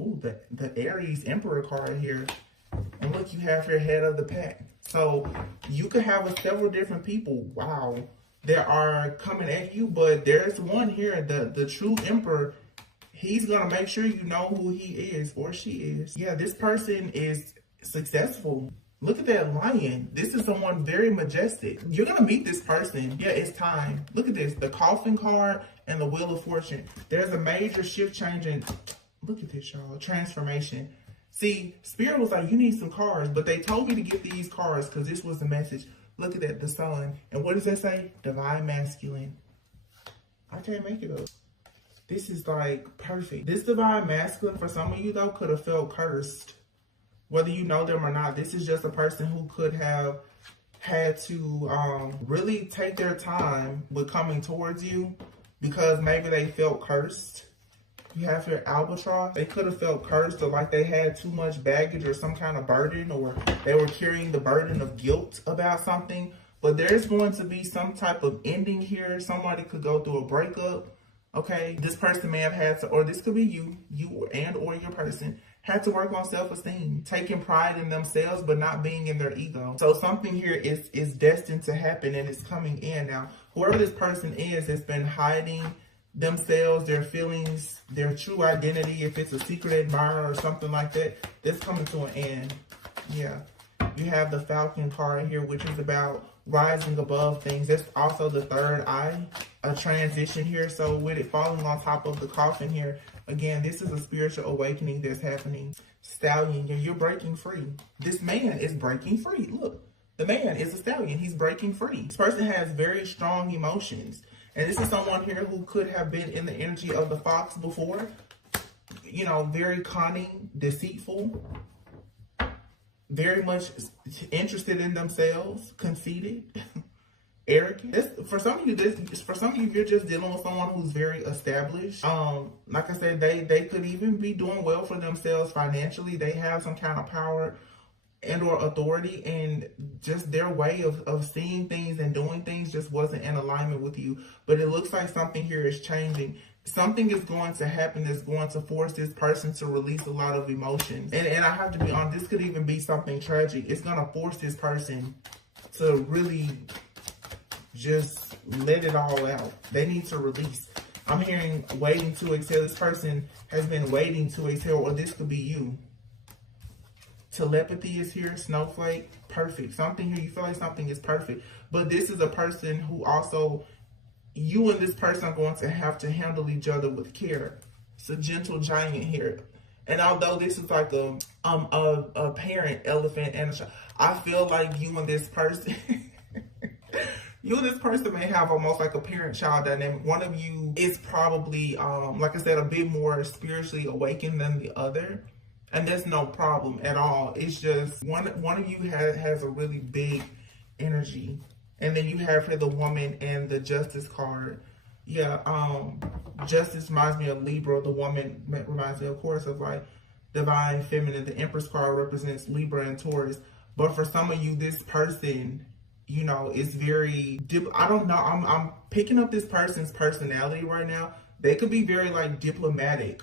Ooh, the Aries Emperor card here. And look, you have your head of the pack. So you could have several different people, wow, that are coming at you, but there's one here, the true Emperor. He's going to make sure you know who he is or she is. Yeah, this person is successful. Look at that lion. This is someone very majestic. You're going to meet this person. Yeah, it's time. Look at this. The Coffin card and the Wheel of Fortune. There's a major shift changing. Look at this, y'all. Transformation. See, Spirit was like, you need some cards, but they told me to get these cards because this was the message. Look at that, the Sun. And what does that say? Divine Masculine. I can't make it up. This is like perfect. This Divine Masculine, for some of you though, could have felt cursed. Whether you know them or not, this is just a person who could have had to really take their time with coming towards you because maybe they felt cursed. You have your Albatross. They could have felt cursed or like they had too much baggage or some kind of burden, or they were carrying the burden of guilt about something. But there's going to be some type of ending here. Somebody could go through a breakup. Okay, this person may have had to, or this could be you and or your person, had to work on self-esteem, taking pride in themselves, but not being in their ego. So something here is destined to happen and it's coming in now. Whoever this person is has been hiding themselves, their feelings, their true identity. If it's a secret admirer or something like that, it's coming to an end. Yeah. You have the Falcon card here, which is about rising above things. That's also the third eye, a transition here. So with it falling on top of the coffin here, again, this is a spiritual awakening that's happening. Stallion, you're breaking free. This man is breaking free. Look, the man is a stallion. He's breaking free. This person has very strong emotions. And this is someone here who could have been in the energy of the fox before. You know, very cunning, deceitful, very much interested in themselves, conceited, arrogant. For some of you, you're just dealing with someone who's very established. Like I said, they could even be doing well for themselves financially. They have some kind of power and or authority, and just their way of seeing things and doing things just wasn't in alignment with you. But it looks like something here is changing. Something is going to happen that's going to force this person to release a lot of emotions. And I have to be honest, this could even be something tragic. It's going to force this person to really just let it all out. They need to release. I'm hearing waiting to exhale. This person has been waiting to exhale, or this could be you. Telepathy is here, snowflake, perfect. Something here, you feel like something is perfect. But this is a person who also you and this person are going to have to handle each other with care. It's a gentle giant here. And although this is like a parent elephant and a child, I feel like you and this person, you and this person may have almost like a parent-child dynamic. One of you is probably, like I said, a bit more spiritually awakened than the other. And there's no problem at all. It's just one of you has a really big energy. And then you have here the woman and the justice card. Yeah, justice reminds me of Libra. The woman reminds me, of course, of like divine feminine. The Empress card represents Libra and Taurus. But for some of you, this person, you know, is very, I don't know. I'm picking up this person's personality right now. They could be very like diplomatic.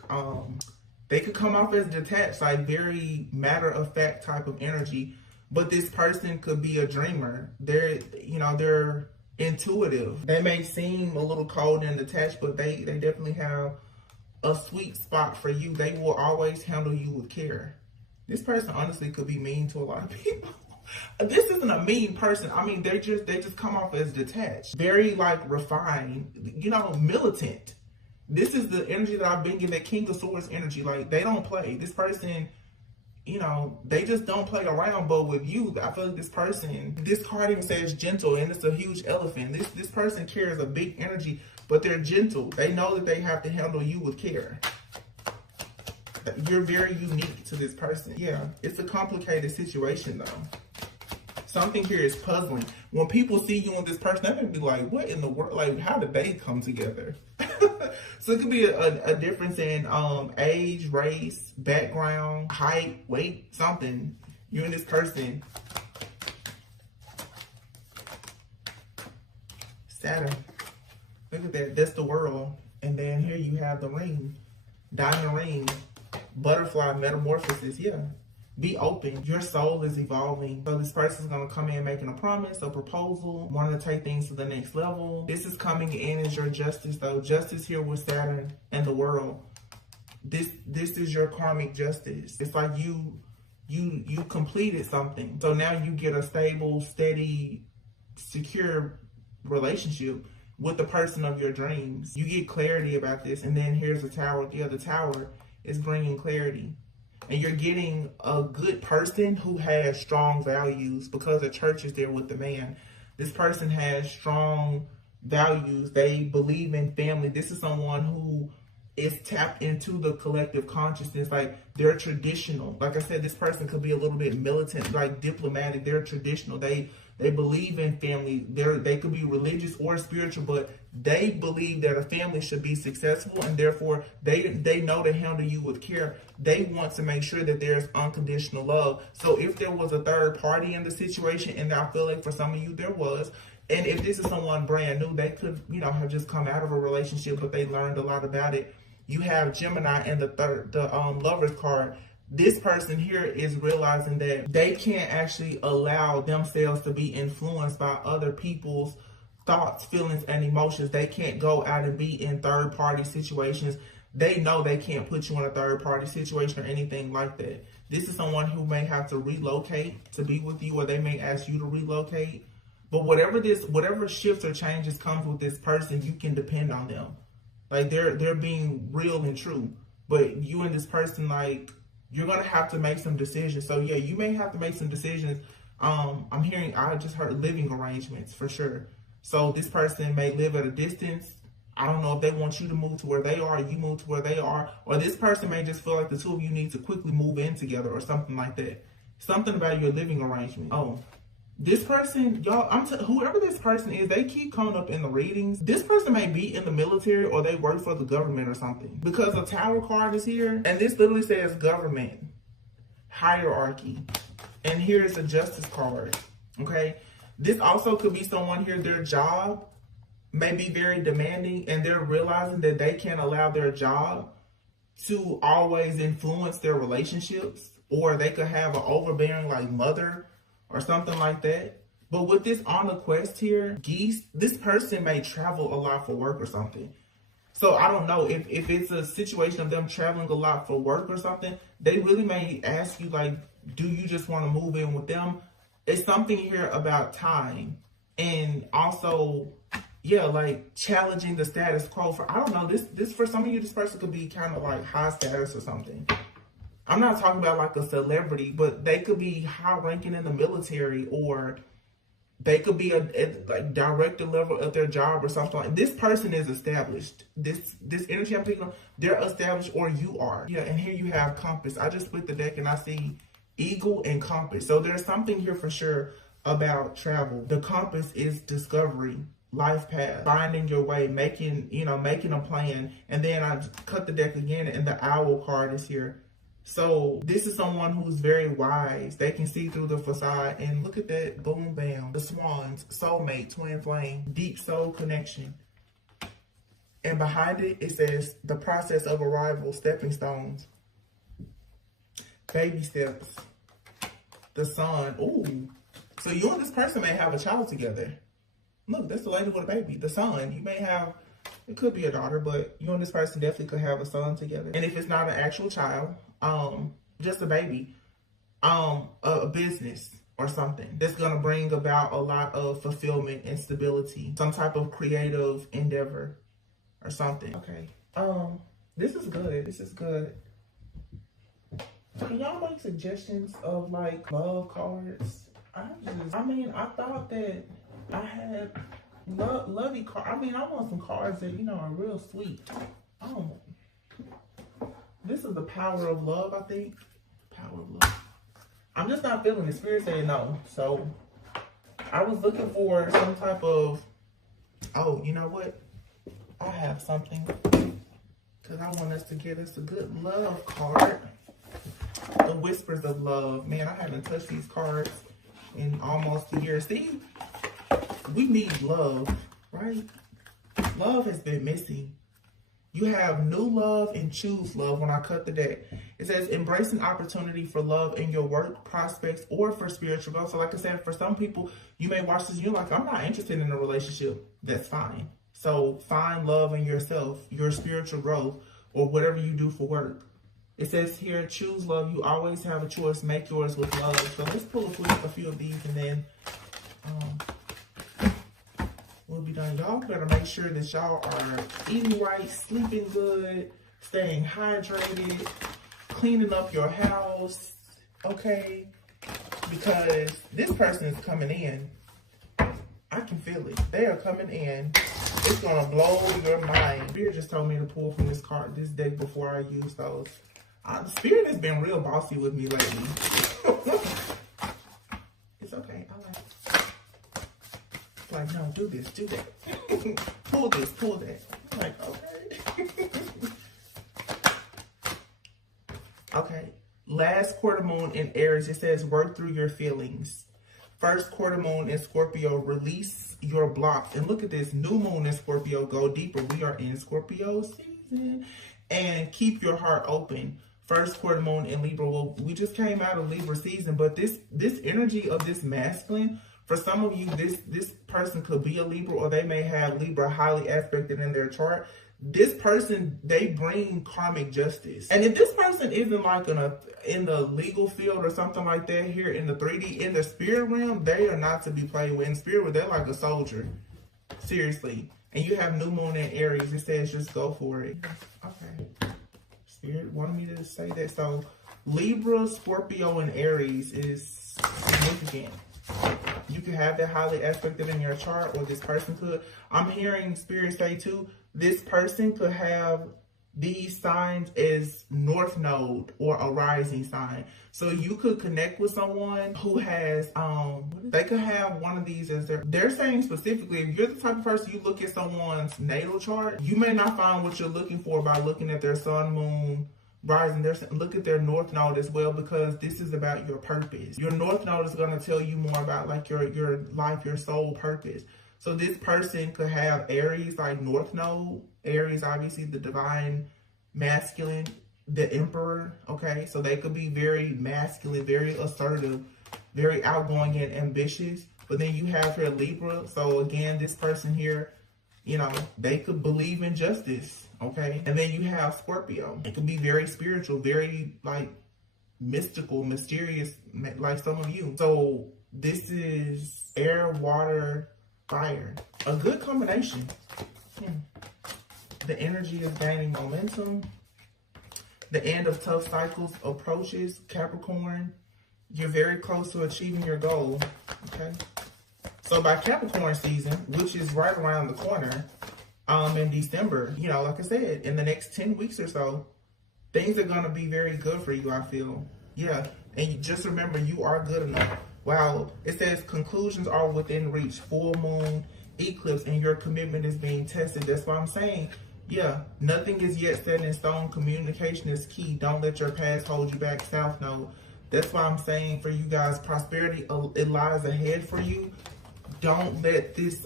They could come off as detached, like very matter-of-fact type of energy. But this person could be a dreamer. They're intuitive. They may seem a little cold and detached, but they definitely have a sweet spot for you. They will always handle you with care. This person honestly could be mean to a lot of people. This isn't a mean person. I mean, they just come off as detached. Very like refined, you know, militant. This is the energy that I've been getting, that King of Swords energy. Like, they don't play. This person, you know, they just don't play around. But with you, I feel like this person, this card even says gentle, and it's a huge elephant. This person carries a big energy, but they're gentle. They know that they have to handle you with care. You're very unique to this person. Yeah, it's a complicated situation, though. Something here is puzzling. When people see you and this person, they may be like, what in the world? Like, how did they come together? So it could be a difference in age, race, background, height, weight, something. You and this person. Saturn. Look at that. That's the world. And then here you have the ring. Diamond ring. Butterfly metamorphosis. Yeah. Be open. Your soul is evolving. So this person is going to come in making a promise, a proposal, wanting to take things to the next level. This is coming in as your justice, though. Justice here with Saturn and the world. This is your karmic justice. It's like you completed something. So now you get a stable, steady, secure relationship with the person of your dreams. You get clarity about this. And then here's the tower. Yeah, the tower is bringing clarity. And you're getting a good person who has strong values, because the church is there with the man. This person has strong values. They believe in family. This is someone who is tapped into the collective consciousness. Like, they're traditional. Like I said, this person could be a little bit militant, like diplomatic. They're traditional. They believe in family. They could be religious or spiritual, but they believe that a family should be successful, and therefore they know to handle you with care. They want to make sure that there's unconditional love. So if there was a third party in the situation, and I feel like for some of you there was, and if this is someone brand new, they could, you know, have just come out of a relationship, but they learned a lot about it. You have Gemini and the Lover's card. This person here is realizing that they can't actually allow themselves to be influenced by other people's thoughts, feelings, and emotions. They can't go out and be in third-party situations. They know they can't put you in a third-party situation or anything like that. This is someone who may have to relocate to be with you, or they may ask you to relocate. But whatever shifts or changes comes with this person, you can depend on them. Like, they're being real and true. But you and this person, like, you're going to have to make some decisions. So, yeah, you may have to make some decisions. I just heard living arrangements for sure. So this person may live at a distance. I don't know if they want you to move to where they are, you move to where they are. Or this person may just feel like the two of you need to quickly move in together or something like that. Something about your living arrangement. Oh, this person, y'all, whoever this person is, they keep coming up in the readings. This person may be in the military, or they work for the government or something, because a tower card is here, and this literally says government, hierarchy, and here's a justice card. Okay, this also could be someone here, their job may be very demanding, and they're realizing that they can't allow their job to always influence their relationships, or they could have an overbearing like mother or something like that. But with this on the quest here, geese, this person may travel a lot for work or something. So I don't know if it's a situation of them traveling a lot for work or something, they really may ask you, like, do you just want to move in with them? It's something here about time. And also, yeah, like challenging the status quo. For I don't know, this for some of you, this person could be kind of like high status or something. I'm not talking about like a celebrity, but they could be high ranking in the military, or they could be at like director level at their job or something. Like this person is established. This energy I'm picking up, they're established, or you are. Yeah, and here you have compass. I just split the deck and I see eagle and compass. So there's something here for sure about travel. The compass is discovery, life path, finding your way, making a plan. And then I cut the deck again and the owl card is here. So this is someone who's very wise. They can see through the facade, and look at that, boom, bam. The swans, soulmate, twin flame, deep soul connection. And behind it, it says the process of arrival, stepping stones, baby steps, the sun. Ooh, so you and this person may have a child together. Look, that's the lady with a baby, the son. You may have, it could be a daughter, but you and this person definitely could have a son together. And if it's not an actual child, just a baby, a business or something that's going to bring about a lot of fulfillment and stability, some type of creative endeavor or something. Okay. This is good. This is good. Can y'all make suggestions of like love cards? I thought that I had lovey cards. I want some cards that, are real sweet. This is the power of love, I think. Power of love. I'm just not feeling the spirit saying no. So I was looking for some type of, oh, you know what? I have something. Because I want us to get us a good love card. The whispers of love. Man, I haven't touched these cards in almost a year. See, we need love, right? Love has been missing. You have new love and choose love when I cut the deck. It says embracing opportunity for love in your work prospects or for spiritual growth. So like I said, for some people, you may watch this and you're like, I'm not interested in a relationship. That's fine. So find love in yourself, your spiritual growth, or whatever you do for work. It says here, choose love. You always have a choice. Make yours with love. So let's pull a few of these and then we'll be done. Y'all better make sure that y'all are eating right, sleeping good, staying hydrated, cleaning up your house, okay? Because this person is coming in. I can feel it. They are coming in. It's gonna blow your mind. Spirit just told me to pull from this deck before I use those. Spirit has been real bossy with me lately. It's okay. I like it. Like, no, do this, do that. Pull this, pull that. I'm like, okay. Okay. Last quarter moon in Aries, it says work through your feelings. First quarter moon in Scorpio, release your blocks. And look at this, new moon in Scorpio, go deeper. We are in Scorpio season. And keep your heart open. First quarter moon in Libra. Well, we just came out of Libra season, but this energy of this masculine, for some of you, this person could be a Libra, or they may have Libra highly aspected in their chart. This person, they bring karmic justice. And if this person isn't like in the legal field or something like that, here in the 3D, in the spirit realm, they are not to be played with. In spirit, they're like a soldier. Seriously. And you have new moon in Aries. It says just go for it. Okay. Spirit wanted me to say that. So Libra, Scorpio, and Aries is significant. You can have that highly aspected in your chart, or this person could. I'm hearing Spirit say too, this person could have these signs as North Node or a rising sign. So you could connect with someone who has, they could have one of these as they're saying specifically, if you're the type of person you look at someone's natal chart, you may not find what you're looking for by looking at their sun, moon, rising. Look at their North Node as well, because this is about your purpose. Your North Node is going to tell you more about like your life, your soul purpose. So this person could have Aries, like North Node. Aries, obviously the divine masculine, the emperor, okay? So they could be very masculine, very assertive, very outgoing and ambitious. But then you have here Libra. So again, this person here, they could believe in justice, okay? And then you have Scorpio. It could be very spiritual, very like mystical, mysterious, like some of you. So this is air, water, fire. A good combination. The energy is gaining momentum. The end of tough cycles approaches, Capricorn. You're very close to achieving your goal, okay? So by Capricorn season, which is right around the corner, in December, you know, like I said, in the next 10 weeks or so, things are going to be very good for you, I feel. Yeah, and you just remember, you are good enough. Wow, it says conclusions are within reach, full moon, eclipse, and your commitment is being tested. That's what I'm saying. Yeah, nothing is yet set in stone. Communication is key. Don't let your past hold you back. South Node. That's why I'm saying for you guys, prosperity, it lies ahead for you. Don't let this,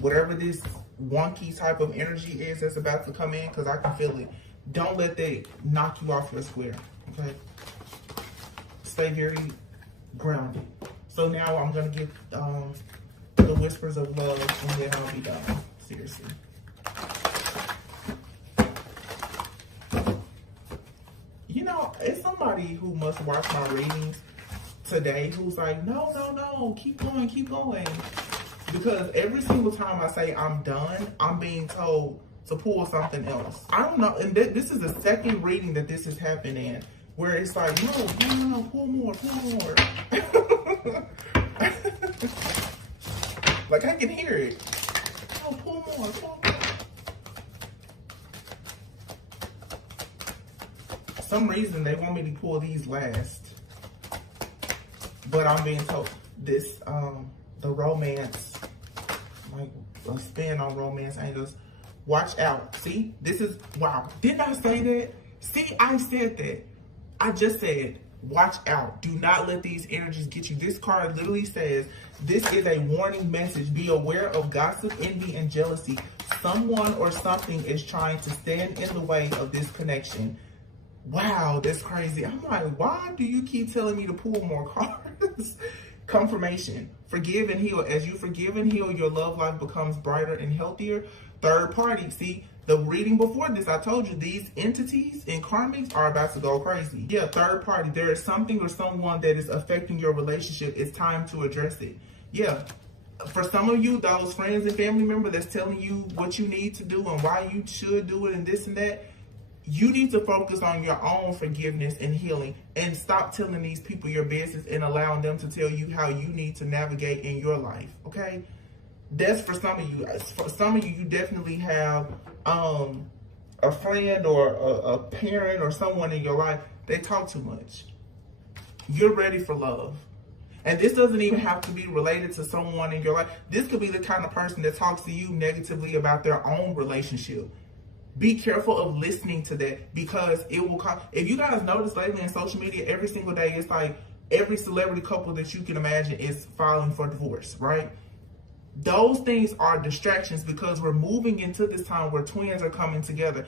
whatever this wonky type of energy is that's about to come in, because I can feel it. Don't let that knock you off your square, okay? Stay very grounded. So now I'm going to get the whispers of love, and then I'll be done. Seriously. You know, it's somebody who must watch my readings today who's like, no, keep going. Because every single time I say I'm done, I'm being told to pull something else. I don't know, and this is the second reading that this has happened in, where it's like, no, pull more. Like, I can hear it. No, pull more. For some reason, they want me to pull these last. But I'm being told this, the romance, like a spin on romance angels. Watch out. See, this is, wow. Didn't I say that? See, I said that. I just said, watch out. Do not let these energies get you. This card literally says, this is a warning message. Be aware of gossip, envy, and jealousy. Someone or something is trying to stand in the way of this connection. Wow, that's crazy. I'm like, why do you keep telling me to pull more cards? Confirmation. Forgive and heal. As you forgive and heal, your love life becomes brighter and healthier. Third party. See, the reading before this, I told you these entities and karmics are about to go crazy. Yeah, third party. There is something or someone that is affecting your relationship. It's time to address it. Yeah. For some of you, those friends and family members that's telling you what you need to do and why you should do it and this and that, you need to focus on your own forgiveness and healing, and stop telling these people your business and allowing them to tell you how you need to navigate in your life, okay? That's for some of you. For some of you, you definitely have a friend or a parent or someone in your life, they talk too much. You're ready for love. And this doesn't even have to be related to someone in your life. This could be the kind of person that talks to you negatively about their own relationship. Be careful of listening to that, because it will cause, if you guys notice lately in social media, every single day, it's like every celebrity couple that you can imagine is filing for divorce, right? Those things are distractions, because we're moving into this time where twins are coming together.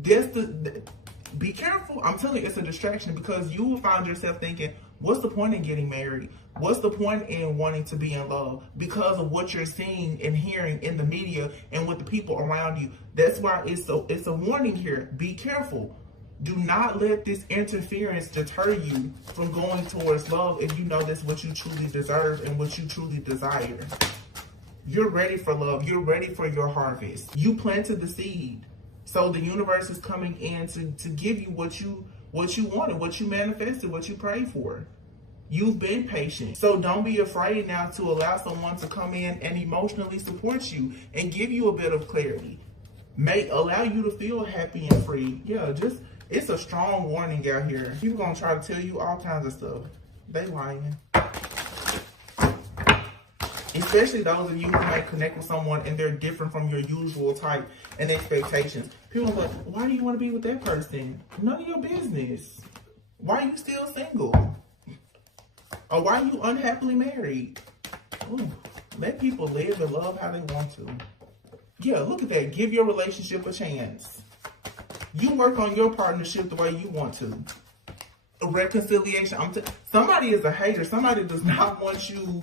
Be careful. I'm telling you, it's a distraction, because you will find yourself thinking, what's the point in getting married? What's the point in wanting to be in love? Because of what you're seeing and hearing in the media and with the people around you. That's why it's a warning here. Be careful. Do not let this interference deter you from going towards love if you know that's what you truly deserve and what you truly desire. You're ready for love. You're ready for your harvest. You planted the seed. So the universe is coming in to give you what you wanted, what you manifested, what you prayed for. You've been patient. So don't be afraid now to allow someone to come in and emotionally support you and give you a bit of clarity. Allow you to feel happy and free. Yeah, it's a strong warning out here. People gonna try to tell you all kinds of stuff. They lying. Especially those of you who may connect with someone and they're different from your usual type and expectations. People are like, why do you want to be with that person? None of your business. Why are you still single? Or why are you unhappily married? Ooh, let people live and love how they want to. Yeah, look at that. Give your relationship a chance. You work on your partnership the way you want to. A reconciliation. Somebody is a hater. Somebody does not want you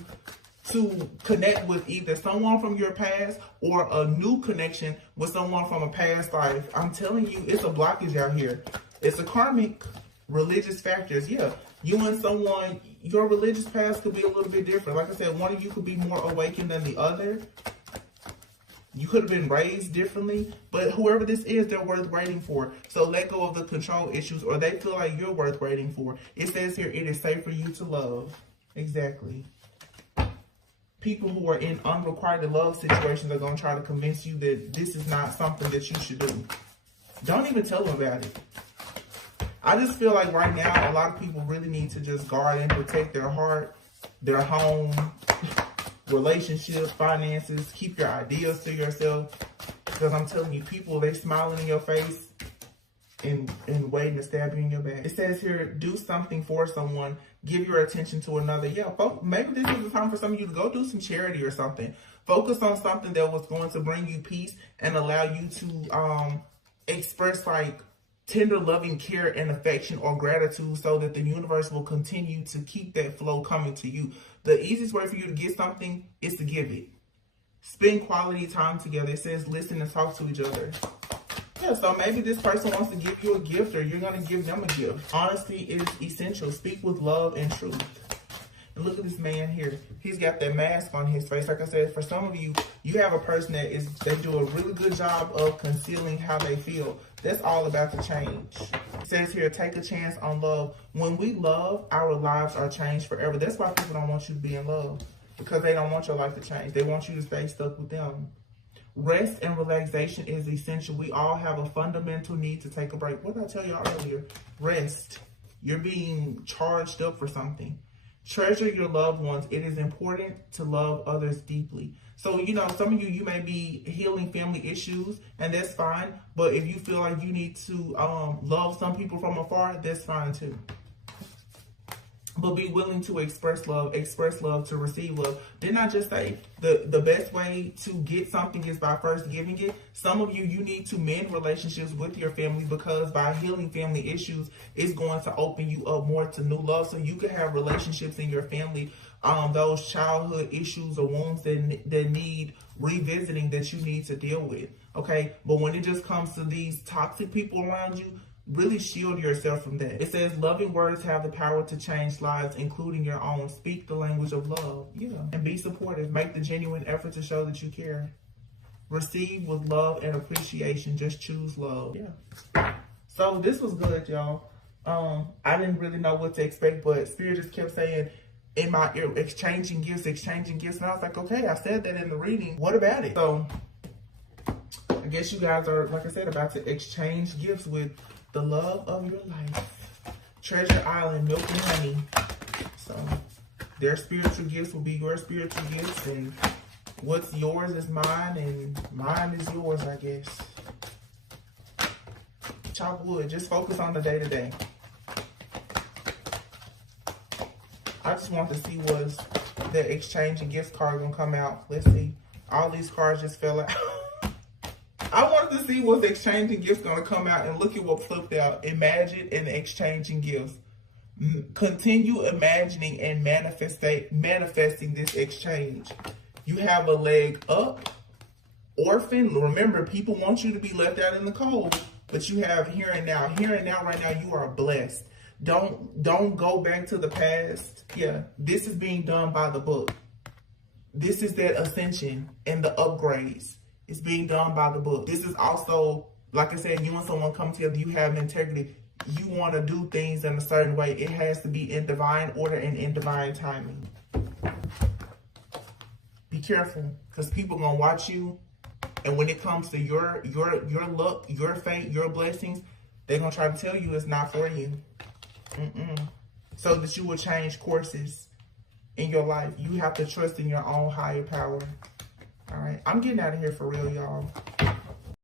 to connect with either someone from your past or a new connection with someone from a past life. I'm telling you, it's a blockage out here. It's a karmic religious factors. Yeah, you and someone, your religious past could be a little bit different. Like I said, one of you could be more awakened than the other. You could have been raised differently, but whoever this is, they're worth waiting for. So let go of the control issues, or they feel like you're worth waiting for. It says here, it is safe for you to love. Exactly. People who are in unrequited love situations are going to try to convince you that this is not something that you should do. Don't even tell them about it. I just feel like right now, a lot of people really need to just guard and protect their heart, their home, relationships, finances. Keep your ideas to yourself. Because I'm telling you, people, they smiling in your face and waiting to stab you in your back. It says here, do something for someone. Give your attention to another. Yeah, maybe this is the time for some of you to go do some charity or something. Focus on something that was going to bring you peace and allow you to express like tender, loving care and affection or gratitude, so that the universe will continue to keep that flow coming to you. The easiest way for you to get something is to give it. Spend quality time together. It says listen and talk to each other. Yeah, so maybe this person wants to give you a gift, or you're going to give them a gift. Honesty is essential. Speak with love and truth. And look at this man here. He's got that mask on his face. Like I said, for some of you, you have a person they do a really good job of concealing how they feel. That's all about to change. It says here, take a chance on love. When we love, our lives are changed forever. That's why people don't want you to be in love, because they don't want your life to change. They want you to stay stuck with them. Rest and relaxation is essential. We all have a fundamental need to take a break. What did I tell y'all earlier? Rest. You're being charged up for something. Treasure your loved ones. It is important to love others deeply. So, you know, some of you may be healing family issues, and that's fine. But if you feel like you need to love some people from afar, that's fine too. But be willing to express love to receive love. Didn't I just say the best way to get something is by first giving it? Some of you need to mend relationships with your family, because by healing family issues, it's going to open you up more to new love. So you can have relationships in your family, those childhood issues or wounds that need revisiting, that you need to deal with. Okay, but when it just comes to these toxic people around you, really shield yourself from that. It says loving words have the power to change lives, including your own. Speak the language of love. Yeah. And be supportive. Make the genuine effort to show that you care. Receive with love and appreciation. Just choose love. Yeah. So this was good, y'all. I didn't really know what to expect, but Spirit just kept saying in my ear, exchanging gifts. And I was like, okay, I said that in the reading. What about it? So I guess you guys are, like I said, about to exchange gifts with the love of your life. Treasure Island, milk and honey. So their spiritual gifts will be your spiritual gifts, and what's yours is mine, and mine is yours, I guess. Chop wood. Just focus on the day-to-day. I just want to see was the exchange and gifts card gonna come out. Let's see. All these cards just fell out. I wanted to see what's exchanging gifts going to come out, and look at what flipped out. Imagine and exchanging gifts. Continue imagining and manifesting this exchange. You have a leg up. Orphan. Remember, people want you to be left out in the cold, but you have here and now. Here and now, right now, you are blessed. Don't go back to the past. Yeah, this is being done by the book. This is that ascension and the upgrades. It's being done by the book. This is also, like I said, you and someone come together, you have integrity. You want to do things in a certain way. It has to be in divine order and in divine timing. Be careful, because people going to watch you. And when it comes to your luck, your fate, your blessings, they're going to try to tell you it's not for you. So that you will change courses in your life. You have to trust in your own higher power. All right, I'm getting out of here for real, y'all.